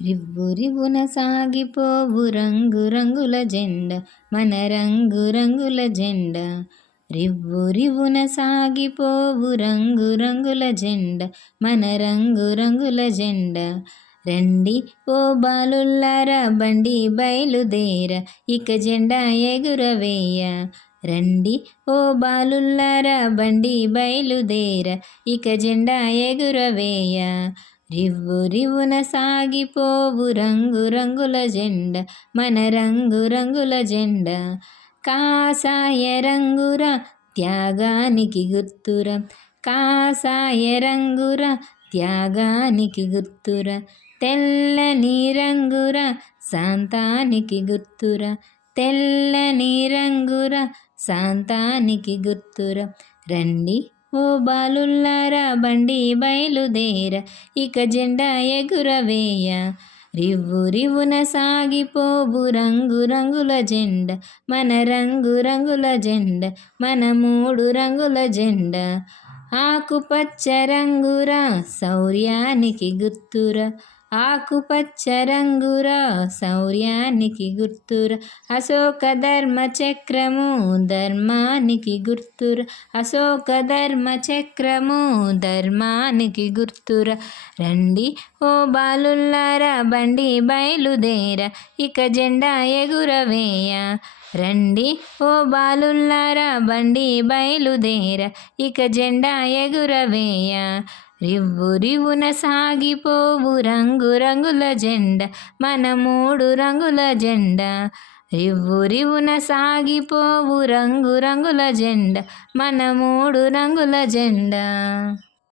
రివ్వు రివ్వున సాగిపోవు రంగు రంగుల జెండ మన రంగు రంగుల జెండ. రివ్వు రివ్వున సాగిపోవు రంగు రంగుల జెండ మన రంగు రంగుల జెండ. రండి ఓ బాలుల్లారా బండి బయలుదేర ఇక జెండా ఎగురవేయ. రండి ఓ బాలుల్లారా బండి బయలుదేర ఇక జెండా ఎగురవేయ. రివ్వు రివ్వున సాగిపోవు రంగు రంగుల జెండ మన రంగు రంగుల జెండ. కాషాయ రంగుర త్యాగానికి గుర్తుర, కాషాయ రంగుర త్యాగానికి గుర్తుర, తెల్లని రంగుర శాంతానికి గుర్తుర, తెల్లని రంగుర శాంతానికి గుర్తుర. రండి ఓ బాలుల్లారా బండి బయలుదేర ఇక జెండా ఎగురవేయ. రివ్వు రివ్వున సాగిపోవు రంగు రంగుల జెండ మన రంగు రంగుల జెండ మన మూడు రంగుల జెండ. ఆకుపచ్చ రంగుర శౌర్యానికి గుర్తుర, ఆకుపచ్చ రంగుర శౌర్యానికి గుర్తుర, అశోక ధర్మ చక్రము ధర్మానికి గుర్తుర, అశోక ధర్మ చక్రము ధర్మానికి గుర్తుర. రండి ఓ బాలుల్లారా బండి బయలుదేర ఇక జెండా ఎగురవేయ. రండి ఓ బాలుల్లారా బండి బయలుదేర ఇక జెండా ఎగురవేయ. రివ్వు రివ్వున సాగిపోవు రంగు రంగుల జెండ మన మూడు రంగుల జెండ. రివ్వు రివ్వున సాగిపోవు రంగు రంగుల జెండ మన మూడు రంగుల జెండ.